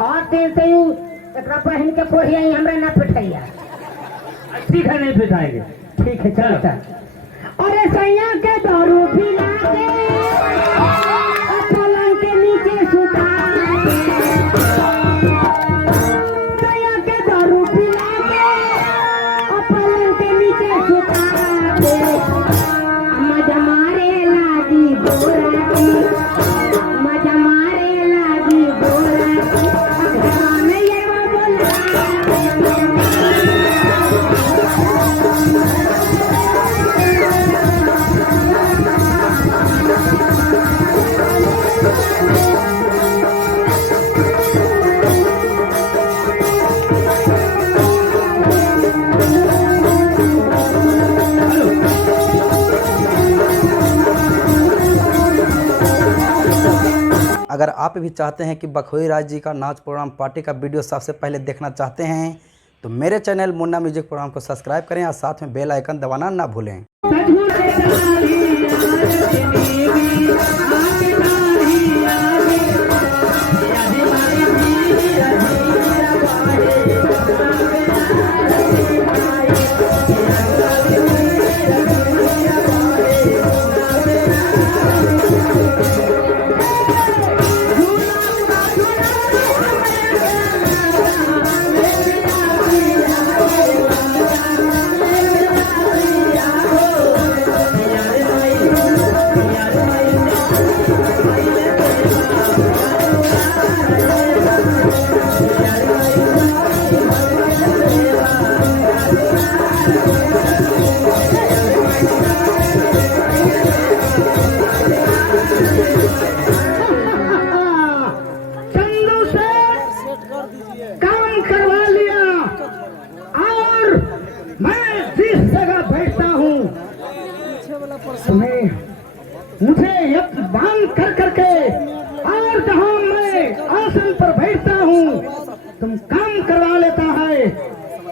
और तेल से यूं एकरा पहन के पोहिया ही हमरा ना पिटाइया। ठीक है, नहीं पिटाएंगे। ठीक है चल चल। अरे सैया के दारू पिला के और पलंग के नीचे सुता के, सैया के दारू पिला के और पलंग के नीचे सुता के, मजा मारे लागी बोरा की, मजा मारे लागी बोरा की, में ये बोला अगर आप भी चाहते हैं कि बखोरी राज जी का नाच प्रोग्राम पार्टी का वीडियो सबसे पहले देखना चाहते हैं तो मेरे चैनल मुन्ना म्यूजिक प्रोग्राम को सब्सक्राइब करें और साथ में बेल आइकन दबाना ना भूलें। काम करवा लिया और मैं जिस जगह बैठता हूँ तुम्हें मुझे यक बांध कर करके, और जहाँ मैं आसन पर बैठता हूँ तुम काम करवा लेता है,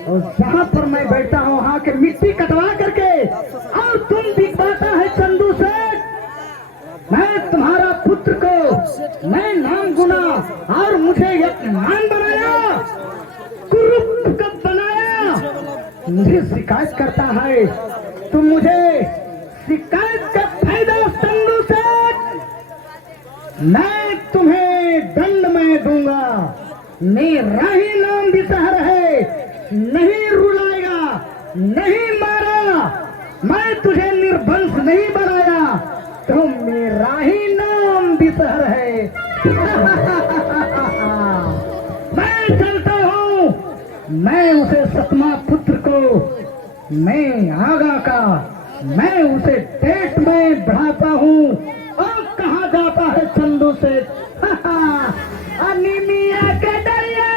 और जहाँ पर मैं बैठा हूँ वहाँ के मिट्टी कटवा करके और तुम दिखवाता है चंदू से। मैं तुम्हारा पुत्र को मैं नाम गुना और मुझे यजमान बनाया, कुरूप कब बनाया, मुझे शिकायत करता है। तुम मुझे शिकायत का फायदा चंदू से मैं तुम्हें दंड में दूंगा। मेरा ही नाम विषहर है, नहीं रुलाएगा, नहीं मारा, मैं तुझे निर्वंश नहीं बनाया, तो मेरा ही नाम विषहर है। मैं चलता हूँ, मैं उसे सतमा पुत्र को मैं आगा का मैं उसे पेट में बढ़ाता हूँ और कहा जाता है चंदू से अनिमिया के दरिया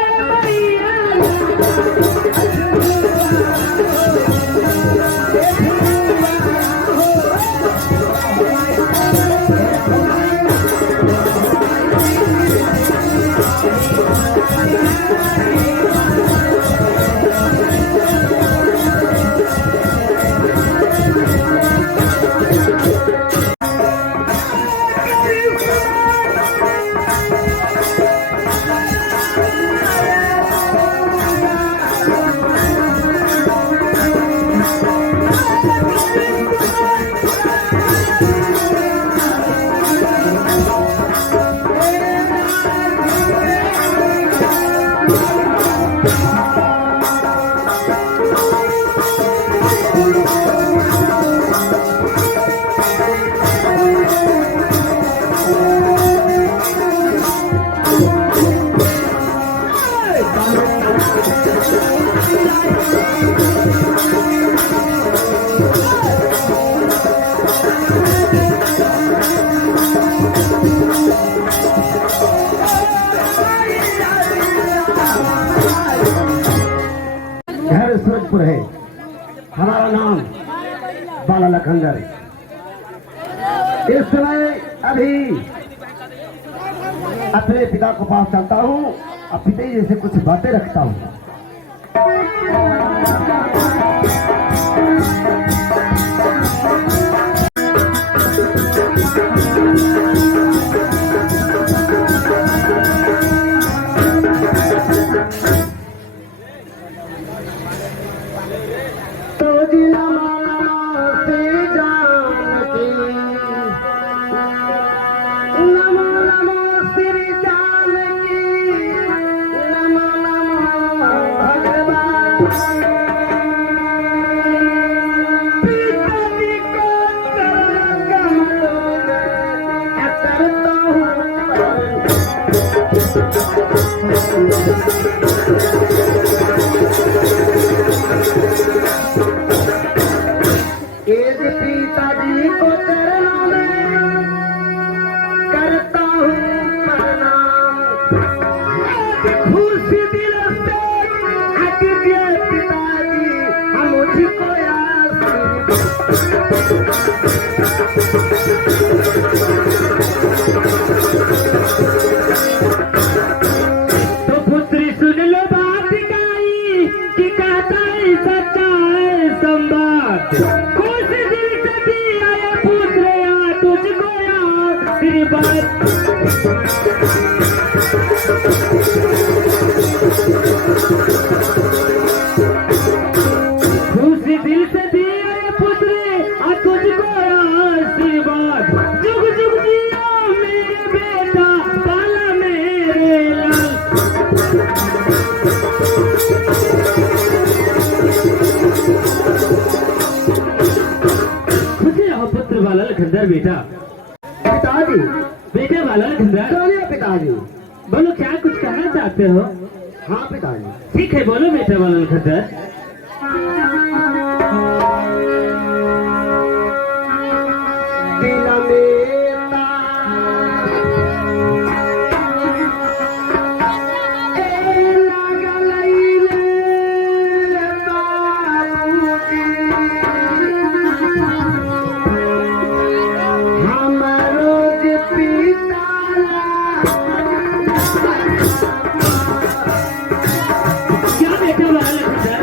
सूरजपुर है, हमारा नाम बाला लखनगर। इस समय अभी अपने पिता को पास चलता हूँ और पिता जी से कुछ बातें रखता हूँ। एक पिताजी को चरणों में करता हूँ प्रणाम। खुश दिल से अतिथ्य पिताजी हम मुझको तो पुत्री सुन लो बात गाई कि कहता है सच्चा है संवाद। खुश दिल से दिया ये पुत्र या तुझको या तेरी बात। खुश दिल से दिया ये पुत्र या तुझको या आशीर्वाद। जुग जुग जियो मेरे बेटा पाला मेरे लाल। खुशी रहो पुत्र वाला लखनदर बेटा। पिताजी बेटे वाला लखनदर चलिए पिताजी। बोलो क्या कुछ कहना चाहते हो? हाँ पिताजी। ठीक है बोलो बेटे वाला लखनदर। दिल मेरा ए लगलैले बाबूजी हमरो जे पिताला क्या बेटे वाला लखनदर?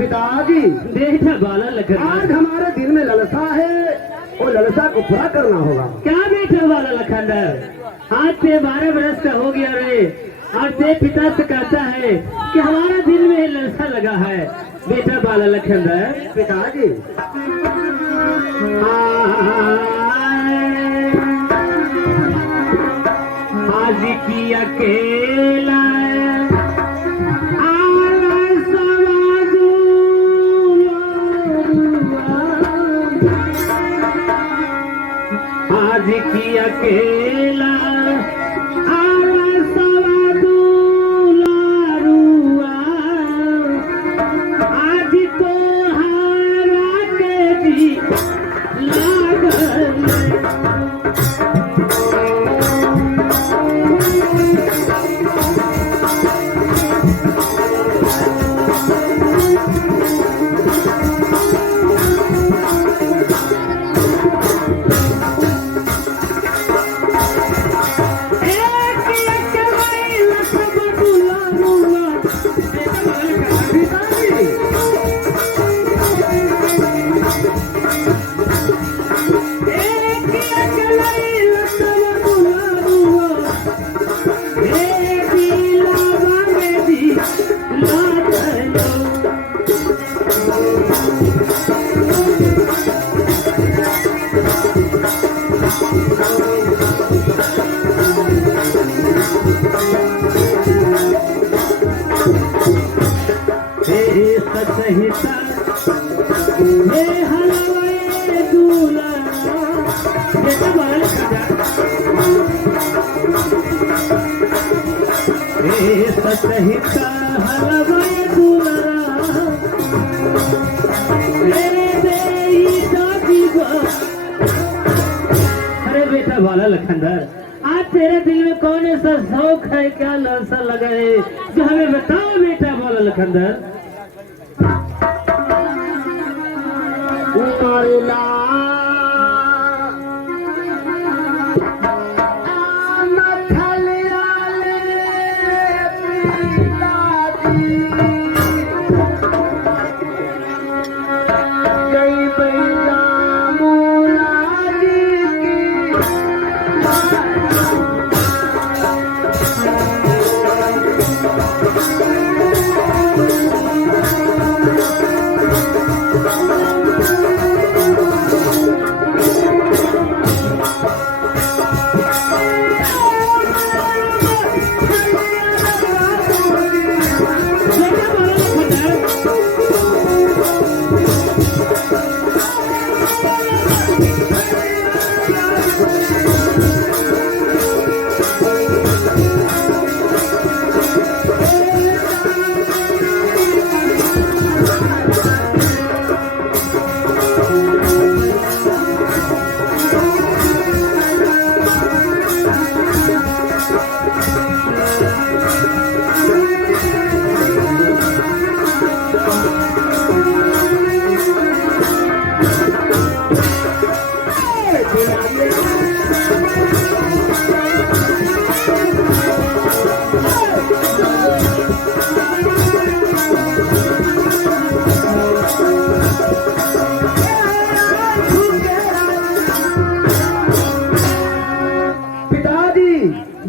पिताजी बेटा वाला लखनदर आज हमारे दिल में ललसा है और ललसा को पूरा करना होगा। क्या बेटे वाला लखनदर? आज से 12 वर्ष का हो गया रे और ते पिता से कहता है कि हमारा दिल में ललसा लगा है। बेटा वाला लखनदर पिताजी आज की अकेला आज की अकेला आज तो हारा के भी लागल। सहिता हे हलवाई दूल्हा बेटा बाल खजा हे सहिता हलवाई दूल्हा हे देई दादी बा। अरे बेटा बाला लखनदर आज तेरे दिल में कौन ऐसा शौक है, क्या लालसा लगा है जो हमें बताओ बेटा बाला लखनदर।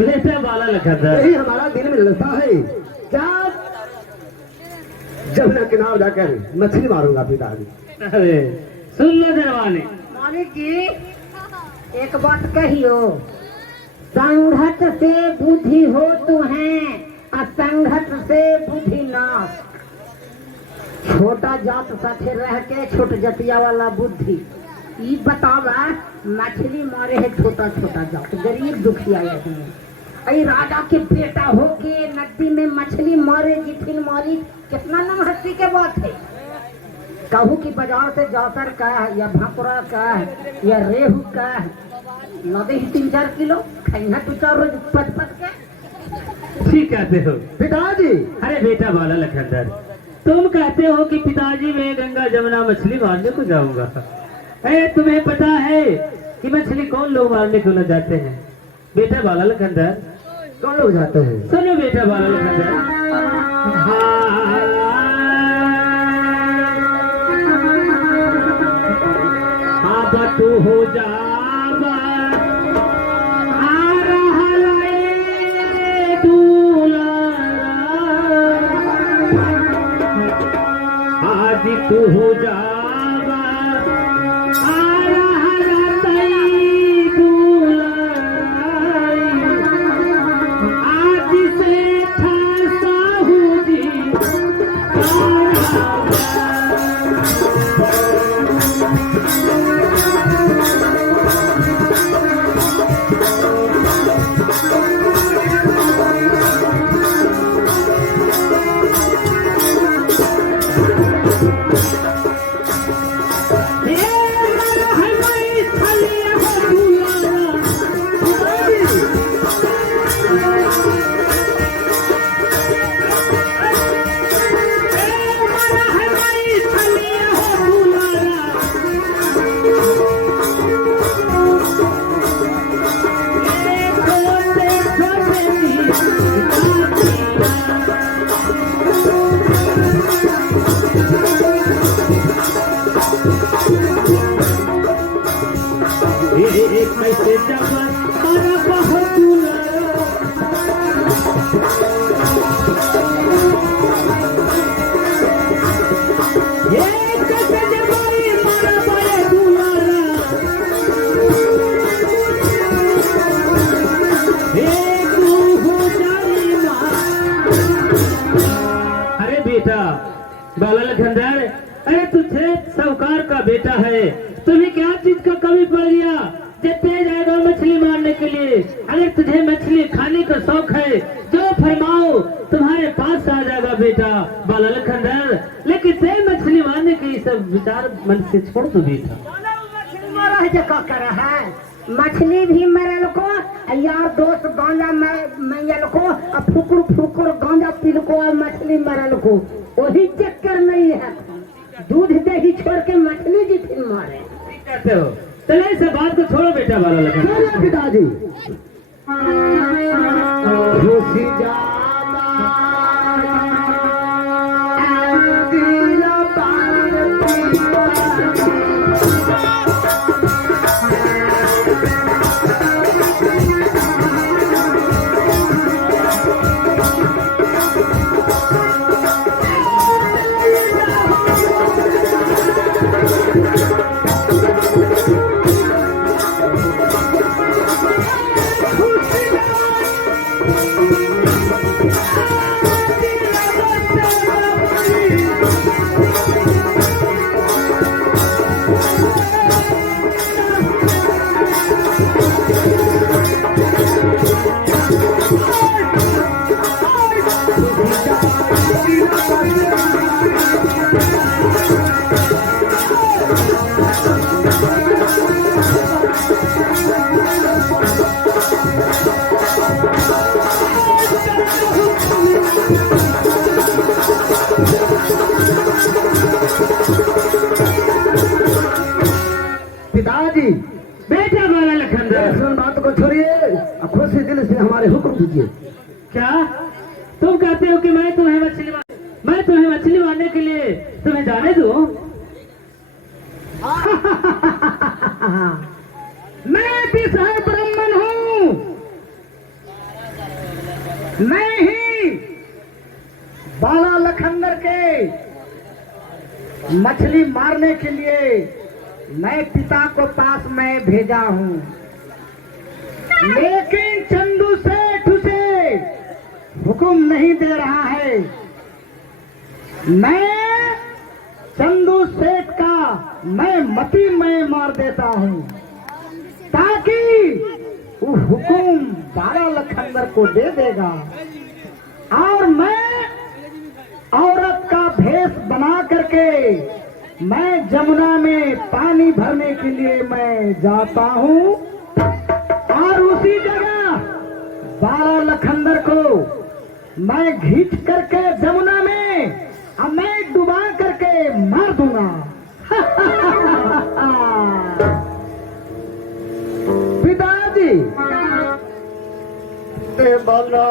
बेटा बाला लखनदर, यही हमारा दिल में लगता है क्या जमुना किनारे जाकर मछली मारूंगा पिताजी। अरे सुन लो दरवाने। मालिक जी एक बात कहियो, संघट से बुद्धि हो तुम्हें असंघट से बुद्धि नाश। छोटा जात साथे रह के छोट जतिया वाला बुद्धि। ये बतावा मछली मारे है छोटा छोटा जात, गरीब दुखिया है। अई राजा के बेटा हो के नदी में मछली मारे जिठिन मारी, कितना नमहस्ती के बात है। कहूँ की बाजार से जातर का या भाकुरा का या रेहू का लगे ही 3-4 किलो खाइना तू 4 रोज पट के। ठीक कहते हो पिताजी। अरे बेटा बाला लखनदर, तुम कहते हो कि पिताजी मैं गंगा जमुना मछली मारने को जाऊंगा। अरे तुम्हें पता है कि मछली कौन लोग मारने को न जाते हैं? बेटा बाला लखनदर, कौन लोग जाते हैं? सुनो बेटा बाला लखनदर। हाँ तू हो जावा आज तू हो जावा आज से ठासा हूँ जी। कैसे जवान मारा बहुत ये कैसे जवानी मारा बड़े दुलारा। अरे बेटा बाला लखनदर, अरे तुझे साहूकार का बेटा है, तुम्हें क्या चीज का कमी पड़ गया? जितने जाएगा मछली मारने के लिए। अगर तुझे मछली खाने का शौक है जो फरमाओ, तुम्हारे पास आ जाएगा बेटा बाला लखनदर। लेकिन ते मछली मारने के सब विचार मन से छोड़ दो बेटा। मछली मारा है जो क्या करा है? मछली भी मरल को, यार दोस्त गांजा मैयल को, और फुकुर फुकुर गांजा पील को, और मछली मरल को। वही चक्कर नहीं है, दूध दही छोड़ के मछली जी फिर मारे। कहते हो चले इस बात को छोड़ो बेटा वाला लखन। चलिए पिताजी। खुशी जामा दिया पिताजी। बेटा वाला लखन सुन बात को छोड़िए, खुशी दिल से हमारे हुक्म दीजिए। क्या तुम कहते हो कि मैं तुम्हें मछली मारने के लिए तुम्हें जाने दूं? मैं विषय ब्राह्मण हूँ, मैं ही बाला लखनदर के मछली मारने के लिए मैं पिता को पास में भेजा हूँ, लेकिन चंदू सेठ उसे हुक्म नहीं दे रहा है। मैं चंदू सेठ का मती मैं मार देता हूँ, ताकि वो हुक्म बाला लखनदर को दे देगा, और मैं औरत का भेष बना करके मैं जमुना में पानी भरने के लिए मैं जाता हूँ, और उसी जगह बाला लखनदर को मैं घींच करके जमुना में और मैं डुबा करके मार दूंगा। पिताजी ते बोलो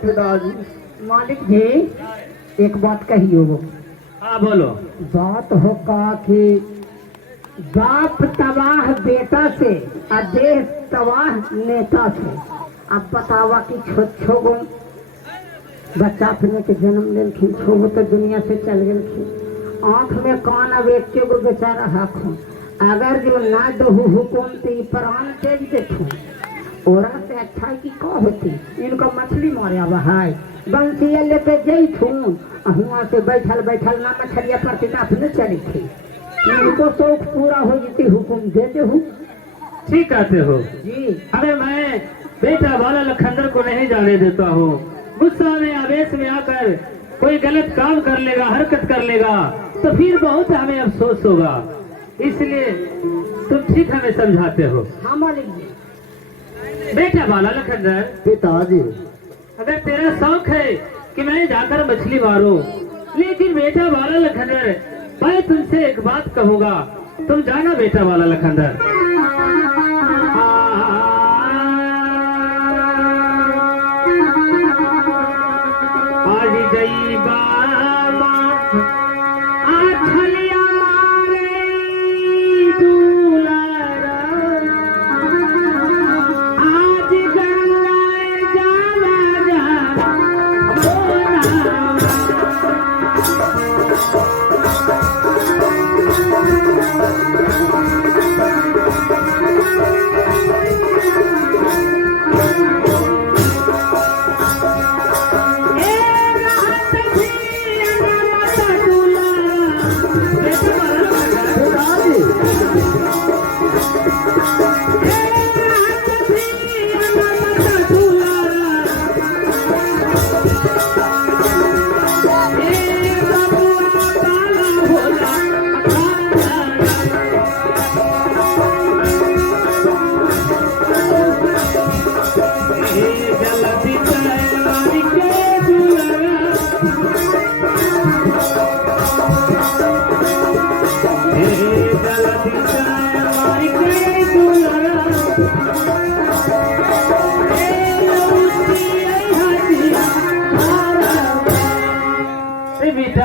पिताजी। मालिक जी एक बात कहियो। हाँ बोलो। बात हो का कि बाप तबाह बेटा से और देश तबाह नेता से। अब बतावा कि छो बच्चा अपने के जन्म लेखिन, छो तो दुनिया से चल गए, आँख में कान अब एक को बेचारा हूँ अगर जो ना दहू हुकुम तो ई प्राण तेज देखूँ ओरा से अच्छा की का होती इनको मछली मारे अब है बंसिया लेके जैथूँ हुआ से बैठल बैठल ना मछलिया पर अपने चली थी इनको शौक पूरा हो जाती हुकुम देते हूँ। ठीक कहते हो जी अरे मैं बेटा वाला लखंदर को नहीं जाने देता हूँ। गुस्सा में आवेश में आकर कोई गलत काम कर लेगा, हरकत कर लेगा तो फिर बहुत हमें अफसोस होगा। इसलिए तुम ठीक हमें समझाते हो। हाँ मालिक जी। बेटा वाला लखंदर, पिताजी अगर तेरा शौक है कि मैं जाकर मछली मारूं, लेकिन बेटा वाला लखंदर मैं तुमसे एक बात कहूंगा, तुम जाना बेटा वाला लखंदर। आज जई बाबा आछलिया मारे दुलारा, आज गंगाए जाला जा मोरा।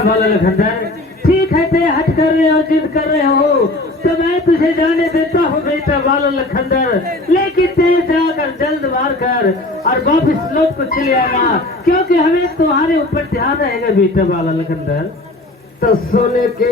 वाला लखंदर, ठीक है ते हट कर रहे हो, जिद कर रहे हो तो मैं तुझे जाने देता हूँ बेटा वाला लखंदर, लेकिन ते जाकर जल्द मार कर और वापिस लौट को चले आना, क्योंकि हमें तुम्हारे ऊपर ध्यान रहेगा बेटा वाला लखंदर। तो सुन के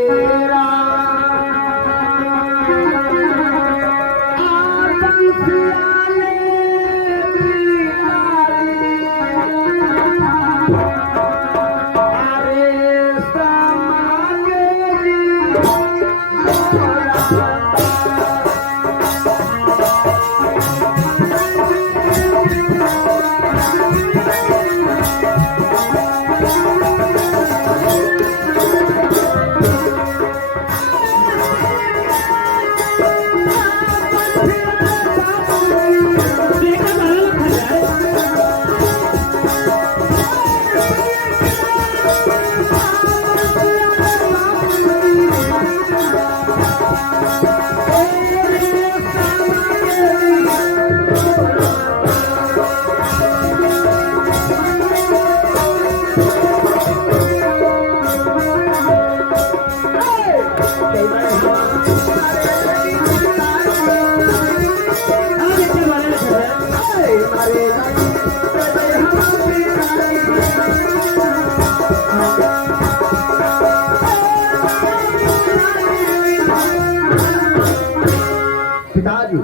पिताजी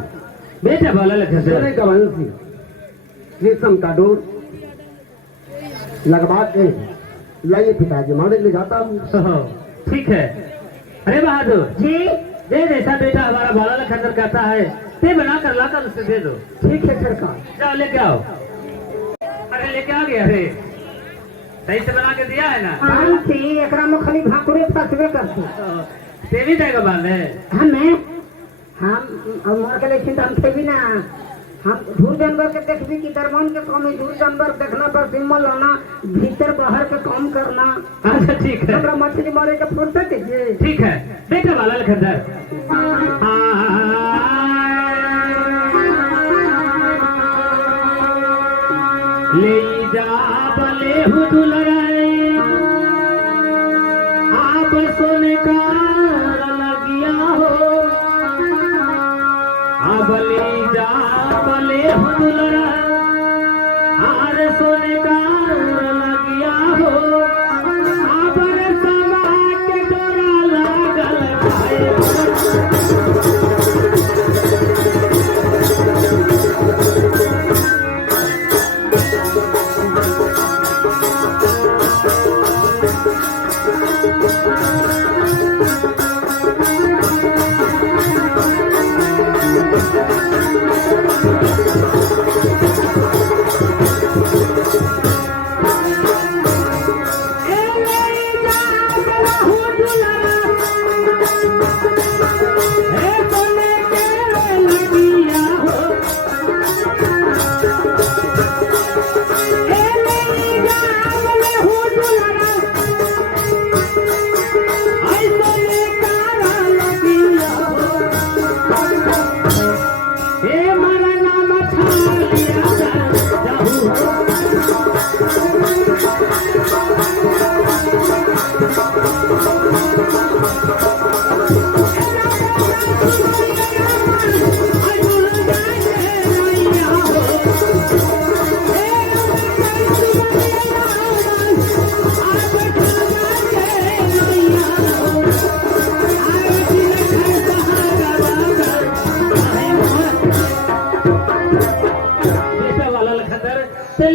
बेटा वाला लखंदर, सोने का बंसी शीशम का डोर लगवा के लाइए पिताजी, मारे ले जाता हूँ। ठीक है। अरे बहादुर जी दे जैसा बेटा हमारा वाला लखंदर कहता है ते बना कर लाकर उसे दे दो। ठीक है सरकार। जाओ लेके आओ। अरे लेके आ गया। अरे सही से बना के दिया है ना? हाँ थी एकरा में खाली भाकुरे फसबे करती। ते भी देगा बांधे। हमें हम और मोर के लेकिन हम थे भी ना, हम धूल जानवर के देखबी की दरमान के काम में धूल जानवर देखना पर सिम्मल होना, भीतर बाहर के काम करना। अच्छा ठीक है, हमरा मछली मारे के फुर्सत है। ठीक है बेटा वाला लखंदर। ले जा बले हुदुलराए आप सोने का लगिया हो, बले जा बले हुदुलराए आर सोने का लगिया हो, आबर समा के डोरा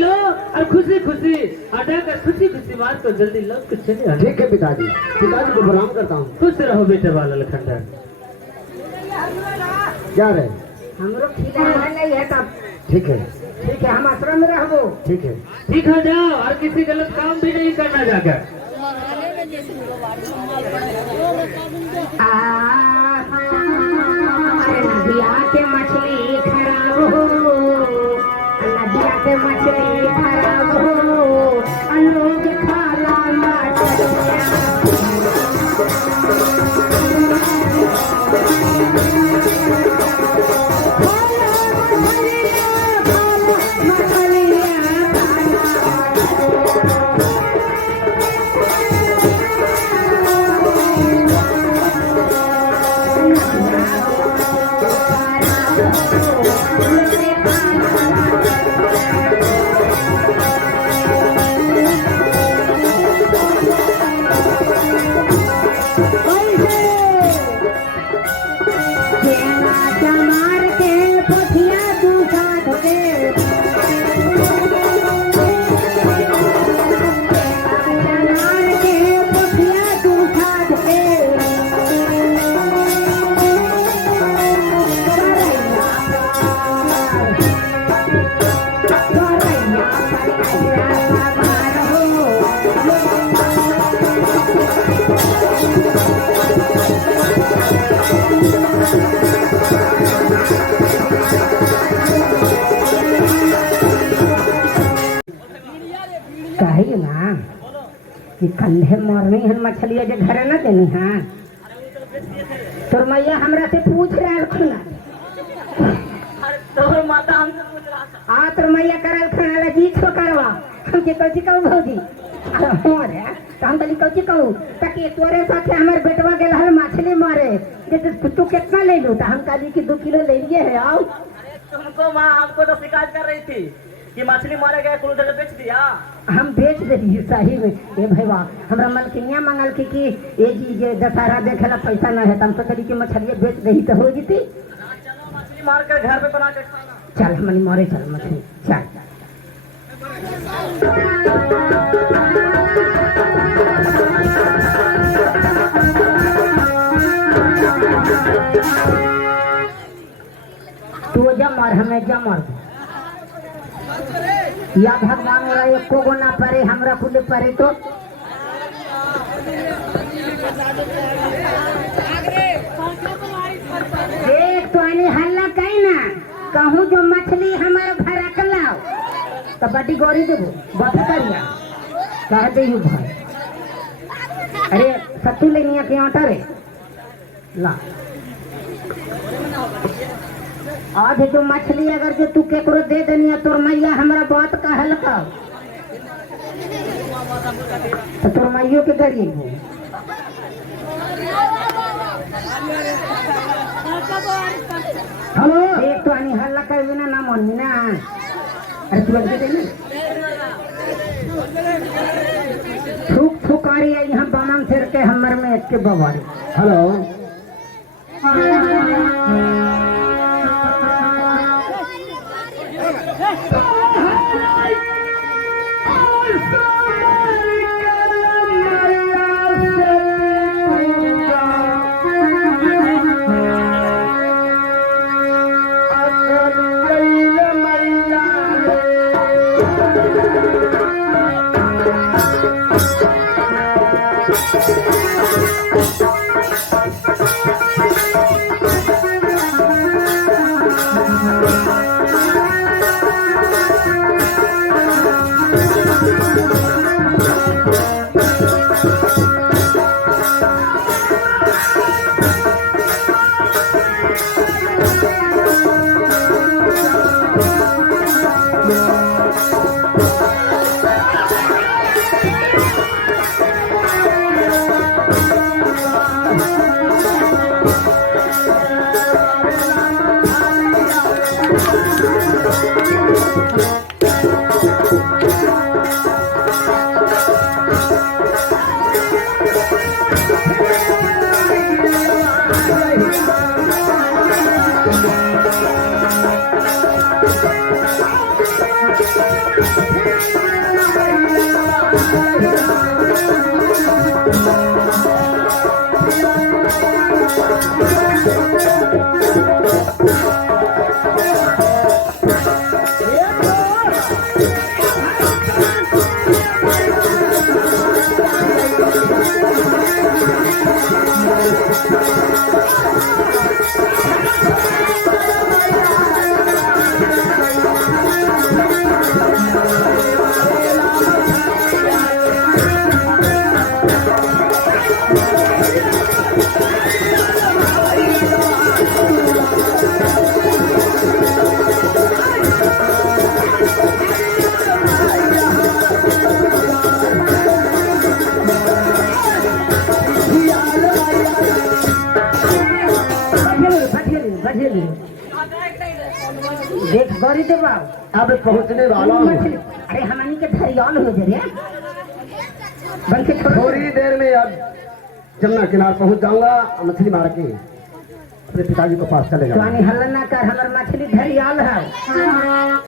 लो और खुशी खुशी अदा कर, खुशी खुशी बात को जल्दी लौट के चले आना। ठीक है पिताजी, पिताजी को प्रणाम करता हूँ। खुश रहो बेटे वाला लखंडर। जा रहे? हमरो खिलाना नहीं है तब। ठीक है, ठीक है, हम आश्रम में रहबो। ठीक है। ठीक है, जाओ और किसी गलत काम भी नहीं करना जाकर। नदिया के मछली खराब हो, नदिया के मछली खराब हो, लोग खाला मछलियाँ। कही ना कि कंधे मरनी है मछलिया जो घर न देनी है। तोर मैया हमरा से पूछ रहा तोर माता हमसे पूछ रहा था। आ तोर मैया करल खाना जी छो करवा हमके कौची कहू भौजी। हो रे तो हम कहली कौची कहू ताकि तोरे साथे हमर बेटवा गेल हल मछली मारे जे तू कितना ले लू। तो हम कहली कि 2 किलो ले लिए है। आओ तुमको माँ हमको तो शिकायत कर रही थी कि मछली मारे गए कुल जगह बेच दिया। हम बेच देली सही में। ए भैया हमरा मलकिनिया मंगल की कि ए जी जे दशहरा देखेला पैसा न है तो हम सोचली कि मछलिया बेच दही तो हो जीती। चलो मछली मार कर घर पे बना के खाना। चल हमनी मारे चल मछली चल। तू जमर हमें जमर या भगवान वाला एको गो ना परे हमरा खुद परे तो देख तो आने हल्ला कहीं ना कहूँ जो मछली हमारे घर रखलाओ तो बड़ी गौरी देबो बात करिया कह दे भाई। अरे सत्तू लेनिया के आटा रे ला आज जो मछली अगर जो तू केकरो दे देनी तोर मैया हमरा बात कहल का तो तोर मैयो के गरीब हो। हेलो एक तो आनी हल्ला कर बिना ना माननी ना। अरे तू लग दे थूक थूकारी है यहाँ बामन सिर के हमर में एक के बवारी। Hello Thank you. देख गौरी देवा अब पहुंचने वाला हूँ। अरे हमनी के धरियाल हो जरे बन के छोड़ थोड़ी देर में अब जमुना किनार पहुंच जाऊंगा और मछली मार के अपने पिताजी को पास चले जाऊंगा। हल्ला ना कर, हमार मछली धरियाल है।